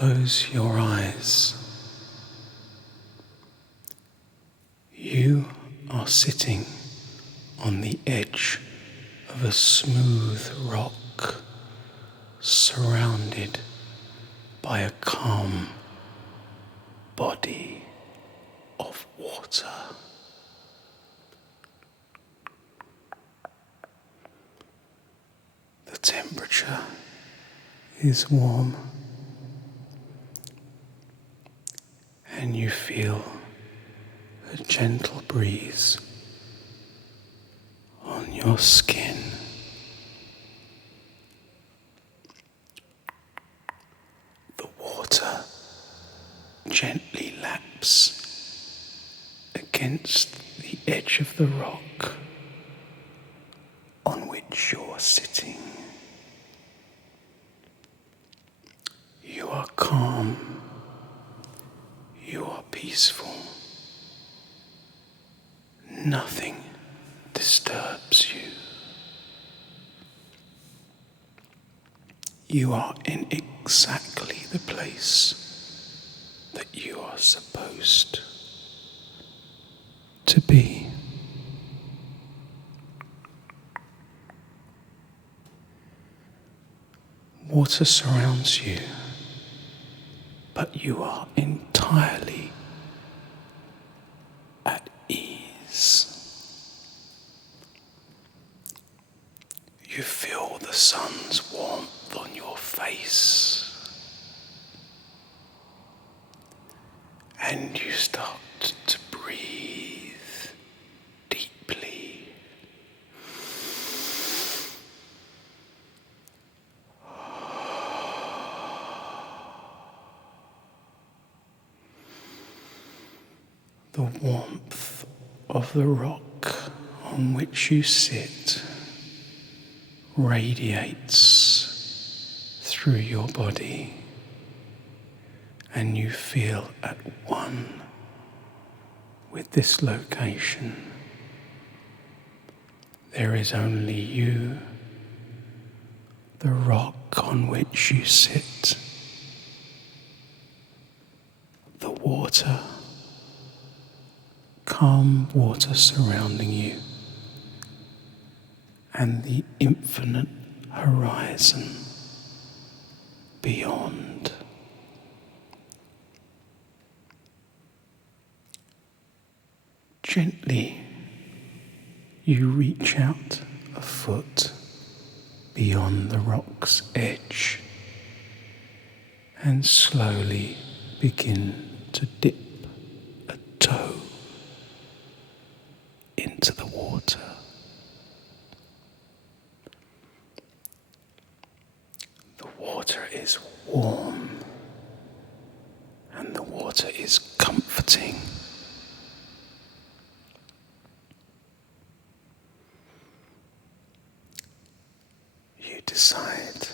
Close your eyes. You are sitting on the edge of a smooth rock, surrounded by a calm body of water. The temperature is warm, and you feel a gentle breeze on your skin. The water gently laps against the edge of the rock on which you're sitting. You are calm. You are peaceful. Nothing disturbs you. You are in exactly the place that you are supposed to be. Water surrounds you, but you are entirely at ease. You feel the sun's warmth on your face, and you start to breathe deeply. The warmth of the rock on which you sit radiates through your body, and you feel at one with this location. There is only you, the rock on which you sit, the water, calm water surrounding you, and the infinite horizon beyond. Gently, you reach out a foot beyond the rock's edge and slowly begin to dip a toe into the water. The water is warm, and the water is comforting. You decide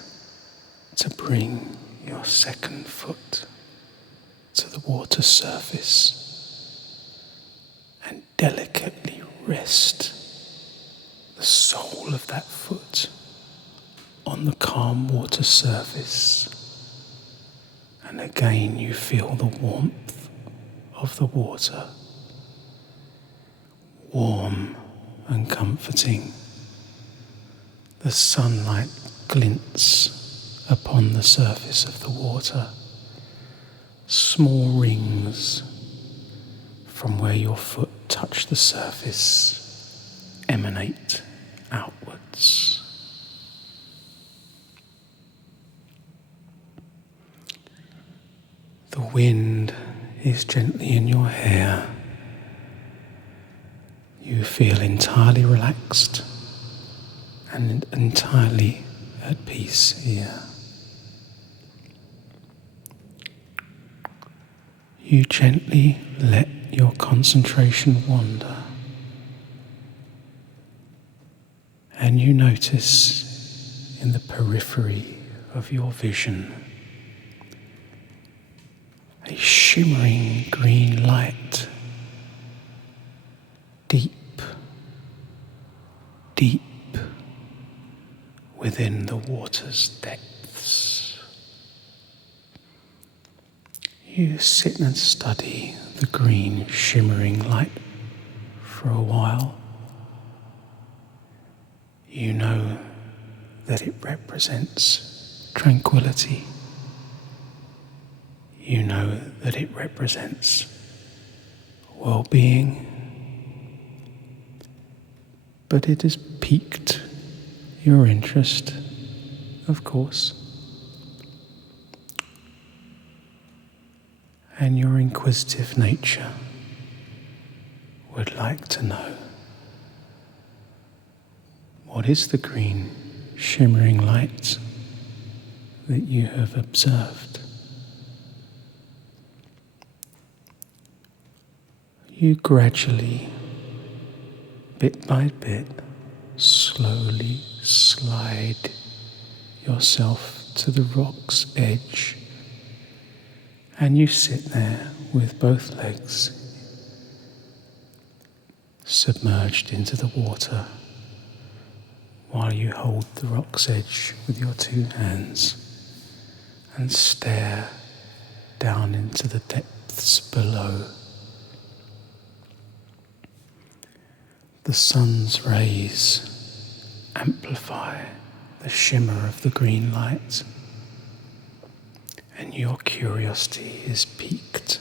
to bring your second foot to the water surface and delicately rest the sole of that foot on the calm water surface. And again you feel the warmth of the water, warm and comforting. The sunlight glints upon the surface of the water. Small rings from where your foot touched the surface emanate outwards. The wind is gently in your hair. You feel entirely relaxed and entirely at peace here. You gently let your concentration wander, and you notice in the periphery of your vision a shimmering green light, deep, deep within the water's depths. You sit and study the green shimmering light for a while. You know that it represents tranquility. You know that it represents well-being. But it has piqued your interest, of course. And your inquisitive nature would like to know, what is the green shimmering light that you have observed? You gradually, bit by bit, slowly slide yourself to the rock's edge, and you sit there with both legs submerged into the water while you hold the rock's edge with your two hands and stare down into the depths below. The sun's rays amplify the shimmer of the green light, and your curiosity is piqued.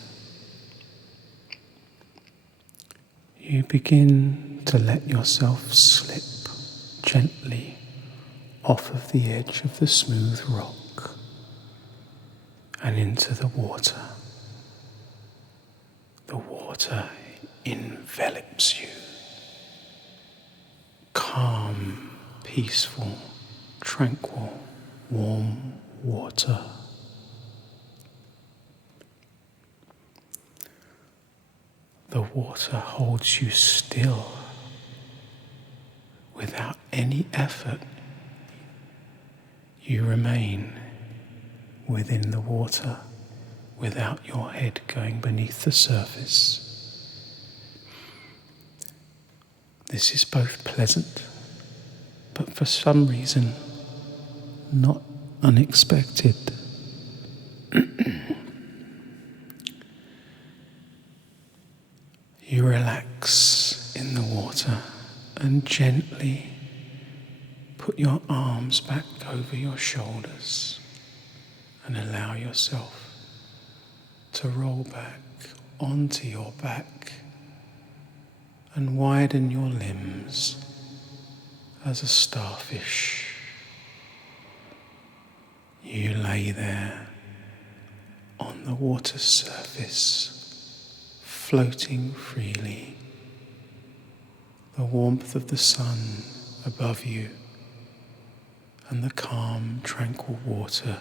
You begin to let yourself slip gently off of the edge of the smooth rock and into the water. The water envelops you. Calm, peaceful, tranquil, warm water. The water holds you still. Without any effort, you remain within the water without your head going beneath the surface. This is both pleasant, but for some reason, not unexpected. You relax in the water and gently put your arms back over your shoulders and allow yourself to roll back onto your back and widen your limbs as a starfish. You lay there on the water's surface, floating freely. The warmth of the sun above you and the calm, tranquil water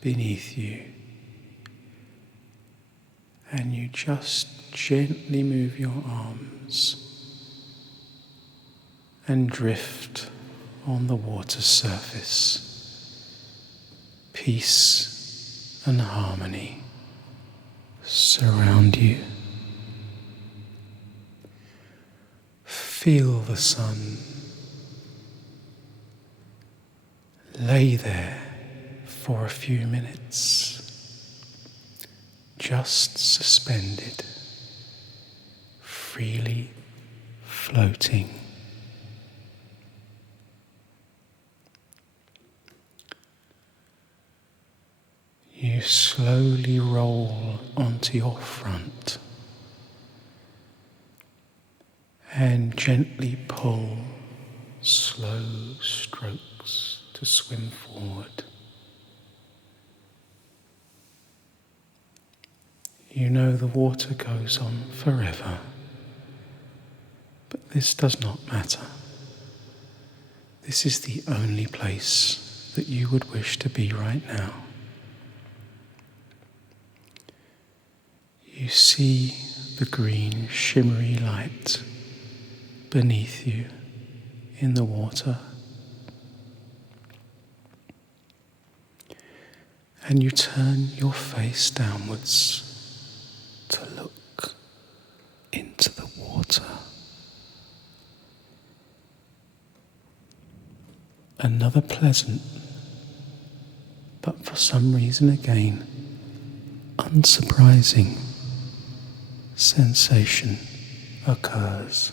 beneath you. And you just gently move your arms and drift on the water's surface. Peace and harmony surround you. Feel the sun. Lay there for a few minutes, just suspended, freely floating. You slowly roll onto your front and gently pull slow strokes to swim forward. You know the water goes on forever, but this does not matter. This is the only place that you would wish to be right now. You see the green shimmery light beneath you in the water. And you turn your face downwards to look into the water. Another pleasant, but for some reason again, unsurprising sensation occurs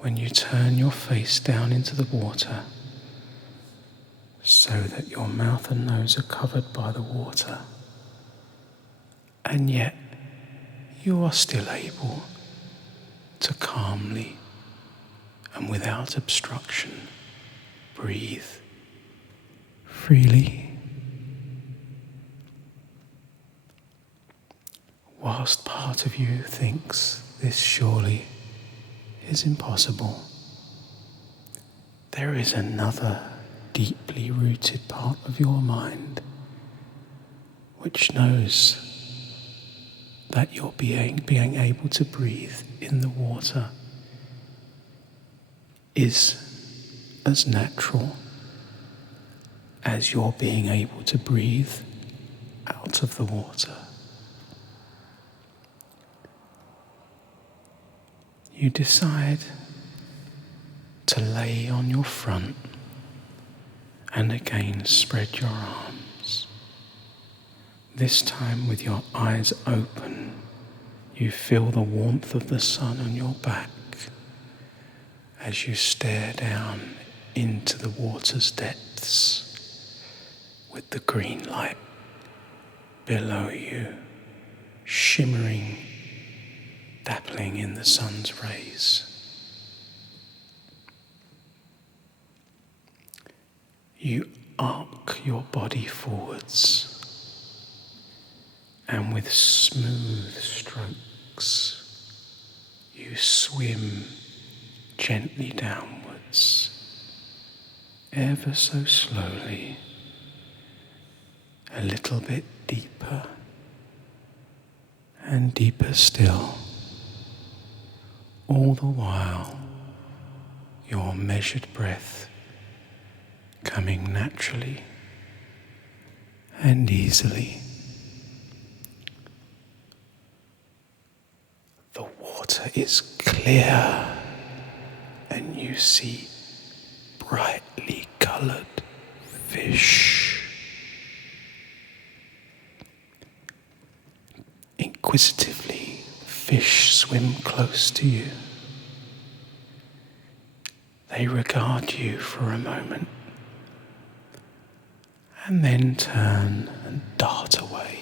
when you turn your face down into the water so that your mouth and nose are covered by the water, and yet you are still able to calmly and without obstruction breathe freely. Whilst part of you thinks this surely is impossible, there is another deeply rooted part of your mind which knows that your being able to breathe in the water is as natural as your being able to breathe out of the water. You decide to lay on your front and again spread your arms. This time with your eyes open, you feel the warmth of the sun on your back as you stare down into the water's depths with the green light below you, shimmering, dappling in the sun's rays. You arc your body forwards, and with smooth strokes, you swim gently downwards, ever so slowly, a little bit deeper and deeper still. All the while, your measured breath coming naturally and easily. The water is clear and you see brightly coloured fish. Inquisitively, fish swim close to you. They regard you for a moment and then turn and dart away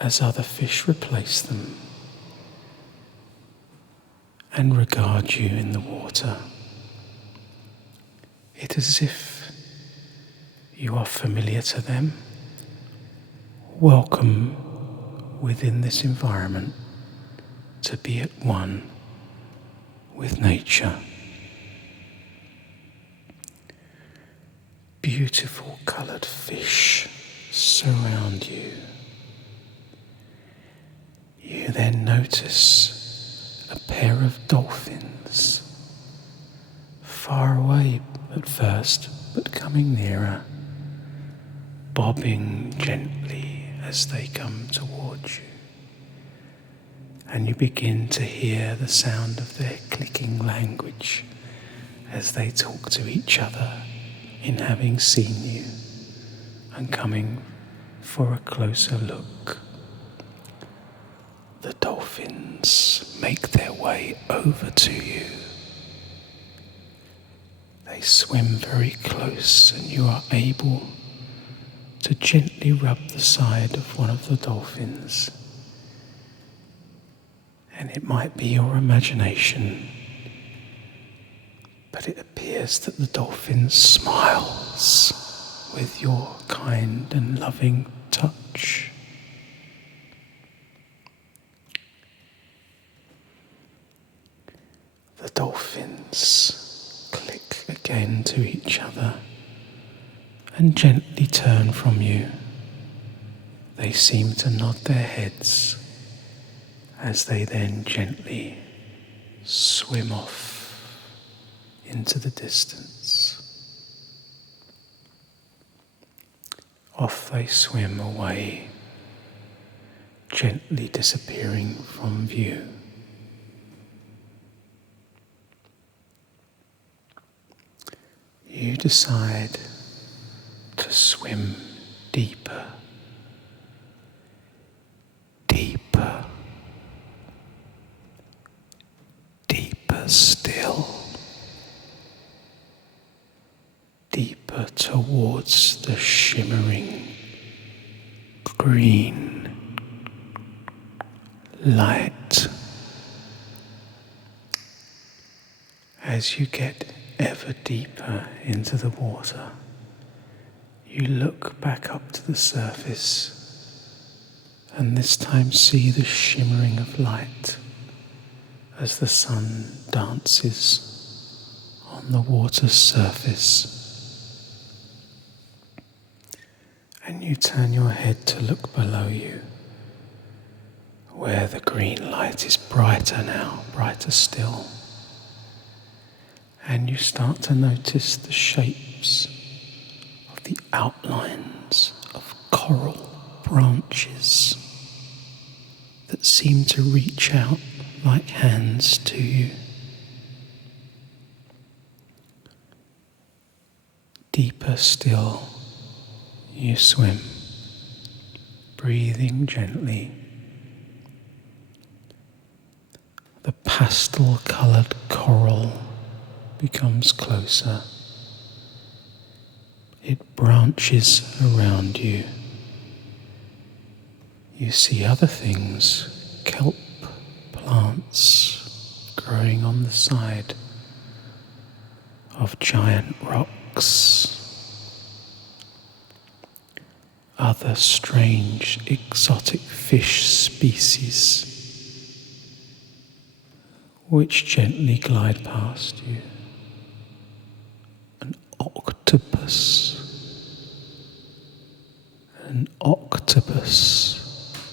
as other fish replace them and regard you in the water. It is as if you are familiar to them, welcome within this environment, to be at one with nature. Beautiful coloured fish surround you. You then notice a pair of dolphins, far away at first, but coming nearer, bobbing gently as they come towards you. And you begin to hear the sound of their clicking language as they talk to each other in having seen you and coming for a closer look. The dolphins make their way over to you. They swim very close and you are able to gently rub the side of one of the dolphins. And it might be your imagination, but it appears that the dolphin smiles with your kind and loving touch. The dolphins click again to each other and gently turn from you. They seem to nod their heads as they then gently swim off into the distance. Off they swim away, gently disappearing from view. You decide to swim deeper deeper, deeper still, deeper towards the shimmering green light. As you get ever deeper into the water, you look back up to the surface and this time see the shimmering of light as the sun dances on the water's surface. And you turn your head to look below you, where the green light is brighter now, brighter still. And you start to notice the shapes of the outlines of coral branches that seem to reach out like hands to you. Deeper still, you swim, breathing gently. The pastel-coloured coral becomes closer. It branches around you. You see other things, kelp plants growing on the side of giant rocks. Other strange exotic fish species which gently glide past you. An octopus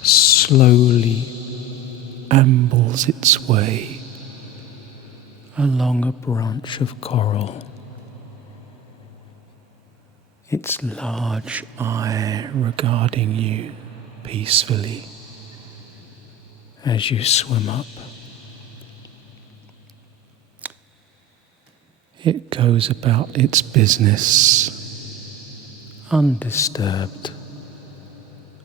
slowly ambles its way along a branch of coral. Its large eye regarding you peacefully as you swim up. It goes about its business, undisturbed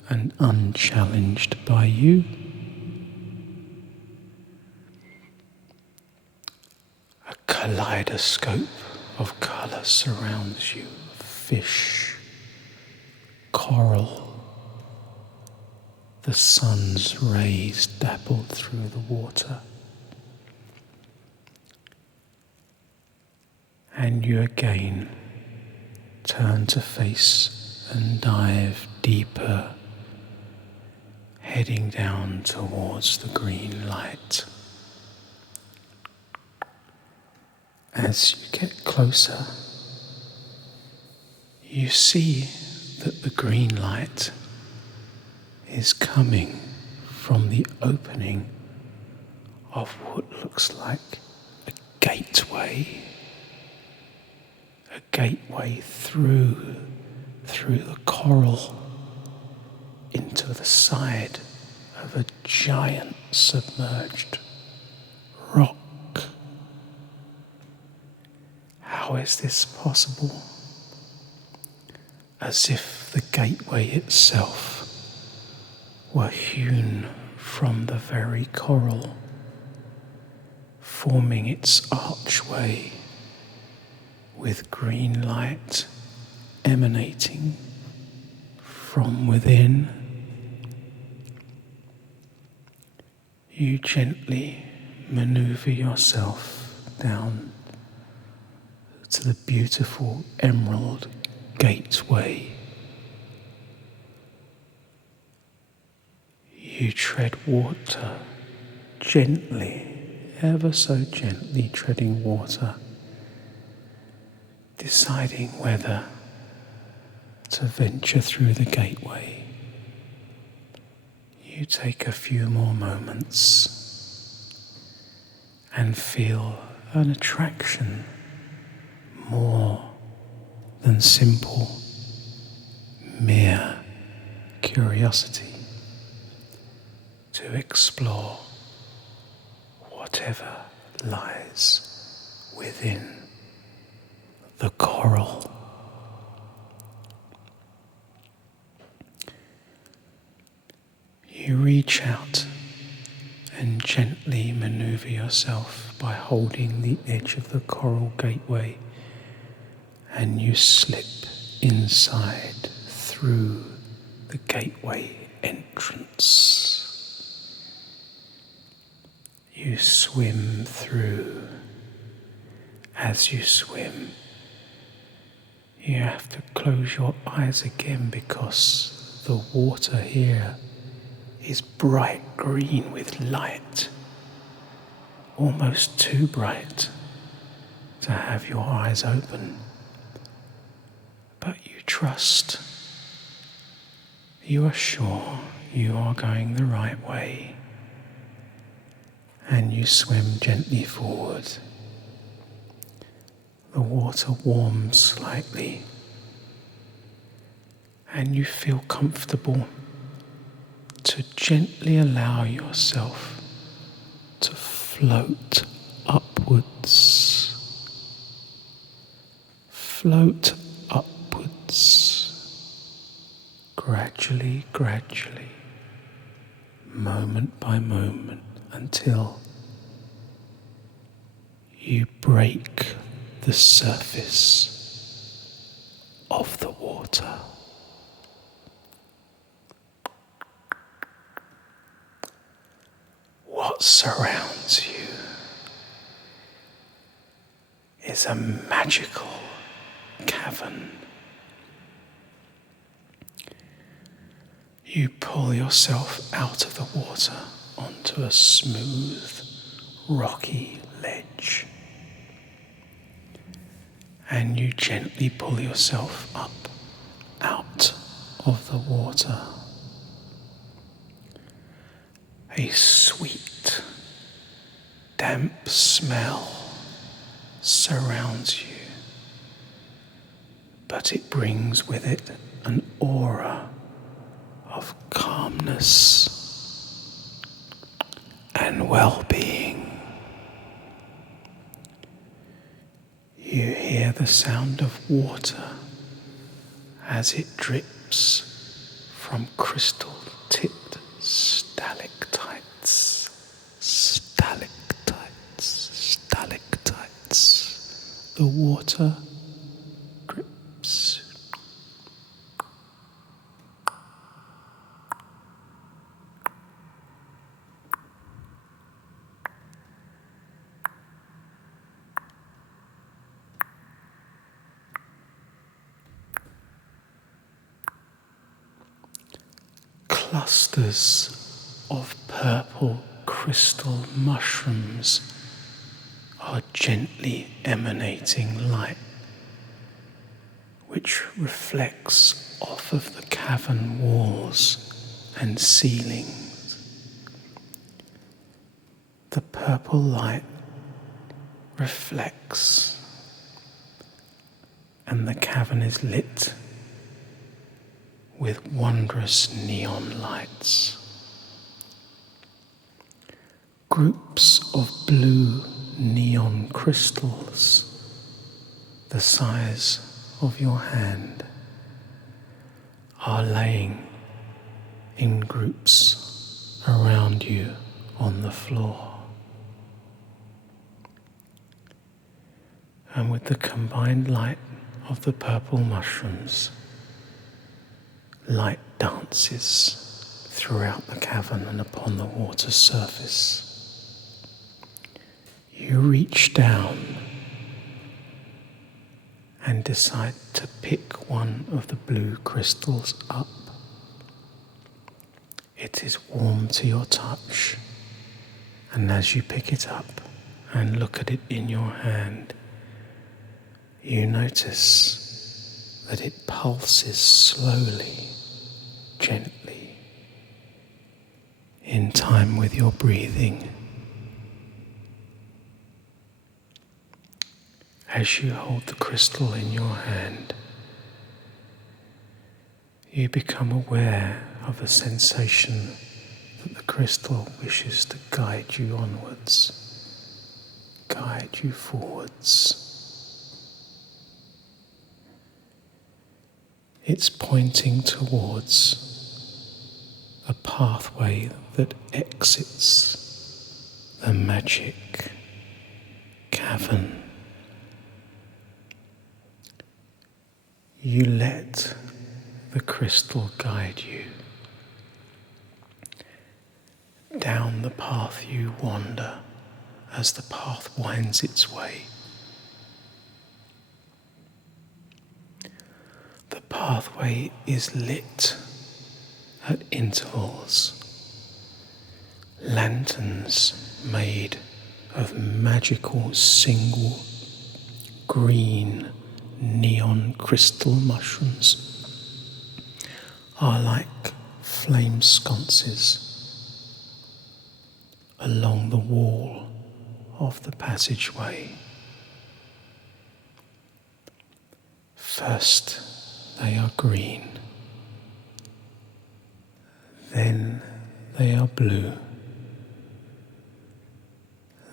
and unchallenged by you. A kaleidoscope of colour surrounds you. Fish, coral, the sun's rays dappled through the water. And you again turn to face and dive deeper, heading down towards the green light. As you get closer, you see that the green light is coming from the opening of what looks like a gateway. A gateway through the coral into the side of a giant submerged rock. How is this possible? As if the gateway itself were hewn from the very coral, forming its archway with green light emanating from within. You gently maneuver yourself down to the beautiful emerald gateway. You tread water gently, ever so gently treading water, deciding whether to venture through the gateway. You take a few more moments and feel an attraction more than simple, mere curiosity to explore whatever lies within the coral. You reach reach out and gently maneuver yourself by holding the edge of the coral gateway, and you slip inside through the gateway entrance. You swim through. As you swim, you have to close your eyes again because the water here is bright green with light, almost too bright to have your eyes open. But you trust, you are sure you are going the right way, and you swim gently forward. The water warms slightly, and you feel comfortable to gently allow yourself to float upwards. Float upwards, gradually, moment by moment, until you break the surface of the water. What surrounds you is a magical cavern. You pull yourself out of the water onto a smooth, rocky ledge, and you gently pull yourself up out of the water. A sweet, damp smell surrounds you, but it brings with it an aura of calmness and well-being. You hear the sound of water as it drips from crystal-tipped stalactites. The water drips. Clusters of purple crystal mushrooms are gently emanating light, which reflects off of the cavern walls and ceilings. The purple light reflects, and the cavern is lit with wondrous neon lights. Groups of blue neon crystals, the size of your hand, are laying in groups around you on the floor. And with the combined light of the purple mushrooms, light dances throughout the cavern and upon the water's surface. You reach down and decide to pick one of the blue crystals up. It is warm to your touch, and as you pick it up and look at it in your hand, you notice that it pulses slowly, gently, in time with your breathing. As you hold the crystal in your hand, you become aware of a sensation that the crystal wishes to guide you onwards, guide you forwards. It's pointing towards a pathway that exits the magic cavern. You let the crystal guide you down the path. You wander as the path winds its way. The pathway is lit at intervals. Lanterns made of magical single green neon crystal mushrooms are like flame sconces along the wall of the passageway. First they are green, then they are blue,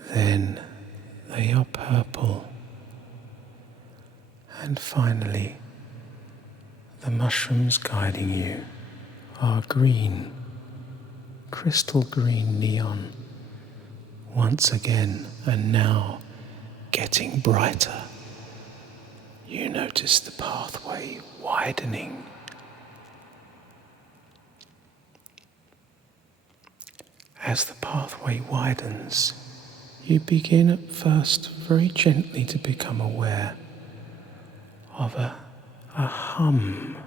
then they are purple, and finally the mushrooms guiding you are green, crystal green neon, once again, and now getting brighter. You notice the pathway widening. As the pathway widens, you begin at first very gently to become aware of a hum.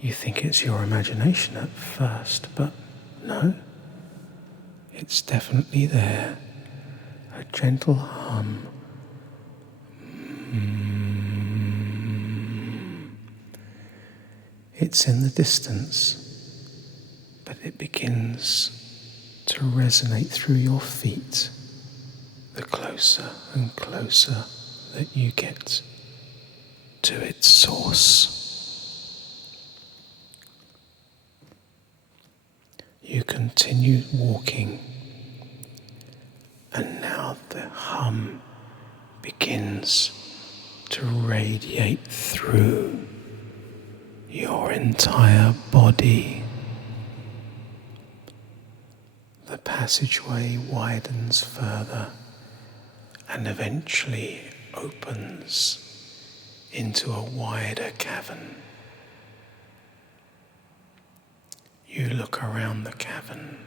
You think it's your imagination at first, but no, it's definitely there. A gentle hum. It's in the distance, but it begins to resonate through your feet the closer and closer that you get to its source. You continue walking, and now the hum begins to radiate through your entire body. The passageway widens further and eventually opens into a wider cavern. You look around the cavern,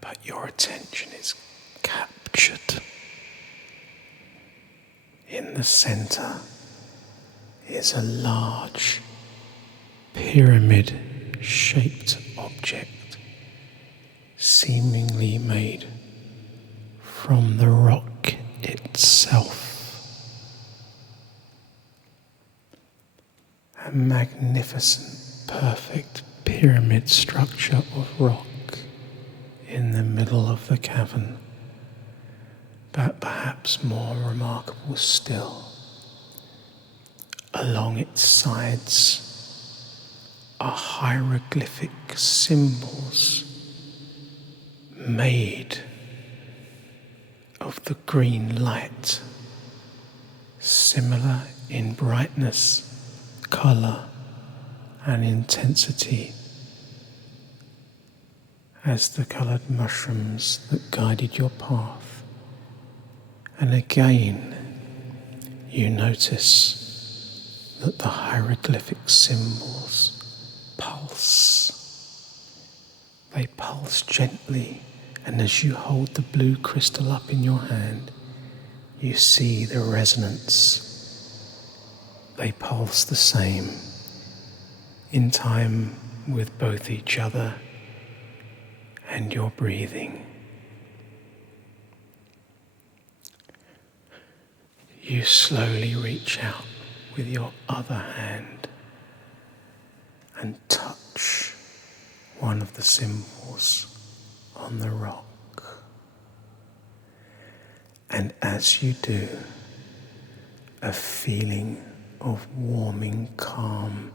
but your attention is captured. In the center is a large pyramid-shaped object, seemingly made from the rock itself. A magnificent, perfect pyramid structure of rock in the middle of the cavern. But perhaps more remarkable still, along its sides are hieroglyphic symbols made of the green light, similar in brightness, colour and intensity as the coloured mushrooms that guided your path. And again you notice that the hieroglyphic symbols pulse. They pulse gently, and as you hold the blue crystal up in your hand, you see the resonance. They pulse the same, in time with both each other and your breathing. You slowly reach out with your other hand and touch one of the symbols on the rock. And as you do, a feeling of warming calm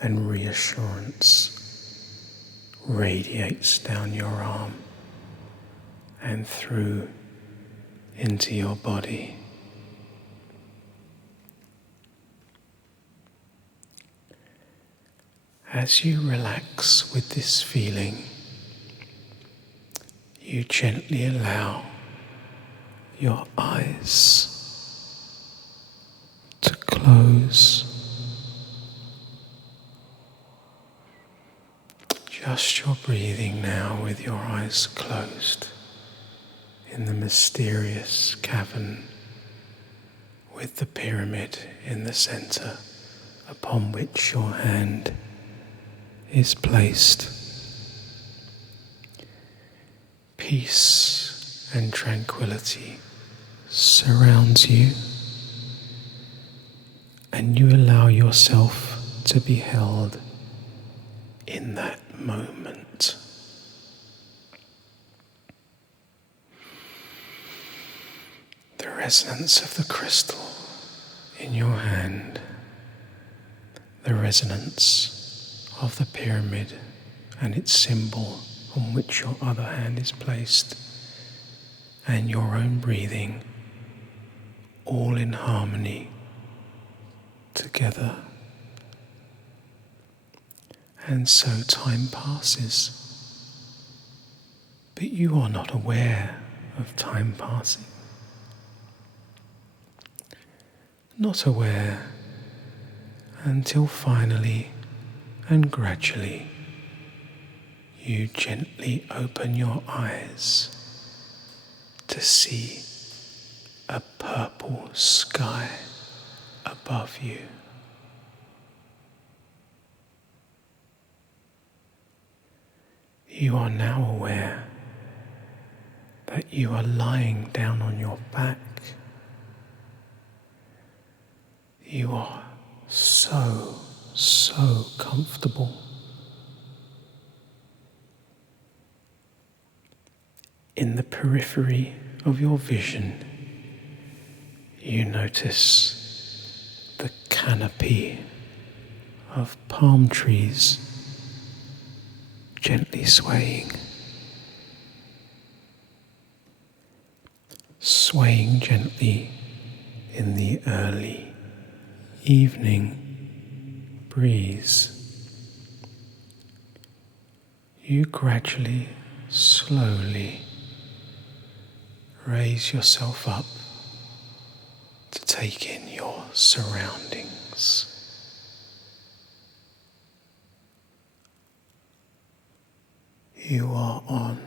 and reassurance radiates down your arm and through into your body. As you relax with this feeling, you gently allow your eyes to close. Just your breathing now with your eyes closed in the mysterious cavern with the pyramid in the centre upon which your hand is placed. Peace and tranquility surrounds you, and you allow yourself to be held in that moment. The resonance of the crystal in your hand, the resonance of the pyramid and its symbol on which your other hand is placed, and your own breathing, all in harmony together. And so time passes, but you are not aware of time passing. Not aware until finally and gradually you gently open your eyes to see a purple sky above you. You are now aware that you are lying down on your back. You are so comfortable. In the periphery of your vision, you notice the canopy of palm trees gently swaying gently in the early evening breeze. You gradually, slowly raise yourself up to take in your surroundings. You are on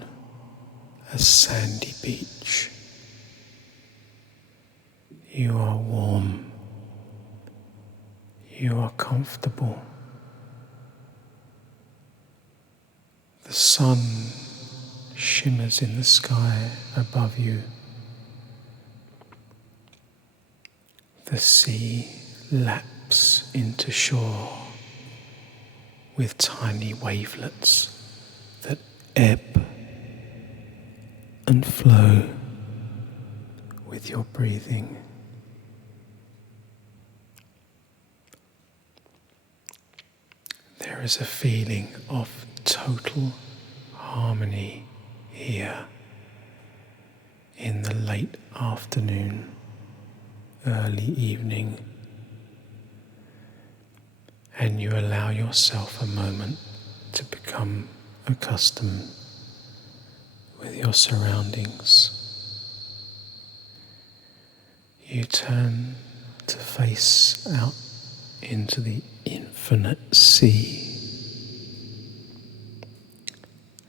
a sandy beach. You are warm. You are comfortable. The sun shimmers in the sky above you. The sea laps into shore with tiny wavelets that ebb and flow with your breathing. There is a feeling of total harmony here in the late afternoon, early evening, and you allow yourself a moment to become accustomed with your surroundings. You turn to face out into the infinite sea.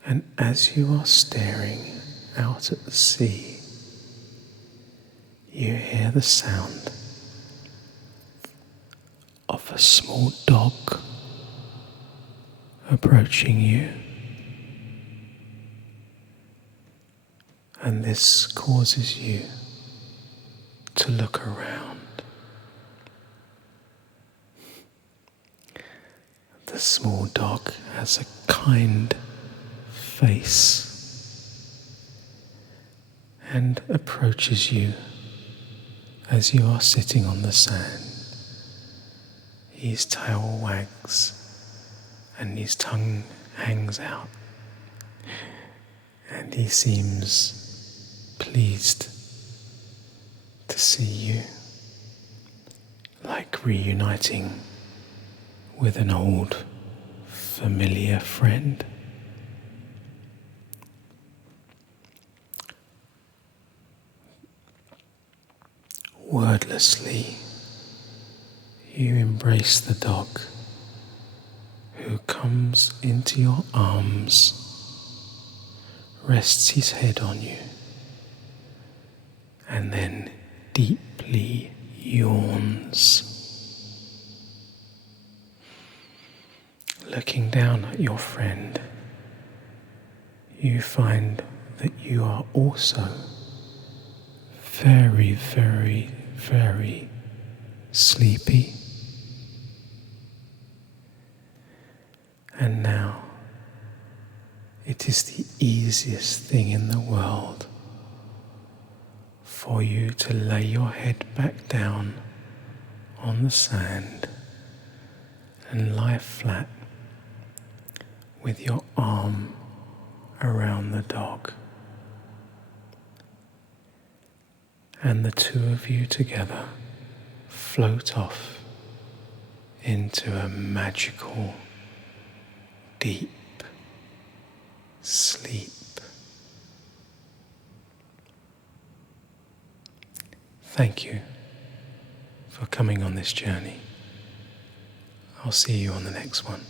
And as you are staring out at the sea, you hear the sound of a small dog approaching you. And this causes you to look around. The small dog has a kind face and approaches you as you are sitting on the sand. His tail wags and his tongue hangs out, and he seems pleased to see you, like reuniting with an old familiar friend. Wordlessly, you embrace the dog who comes into your arms, rests his head on you, and then deeply yawns. Looking down at your friend, you find that you are also very, very, very sleepy. And now, it is the easiest thing in the world for you to lay your head back down on the sand and lie flat with your arm around the dog. And the two of you together float off into a magical, deep sleep. Thank you for coming on this journey. I'll see you on the next one.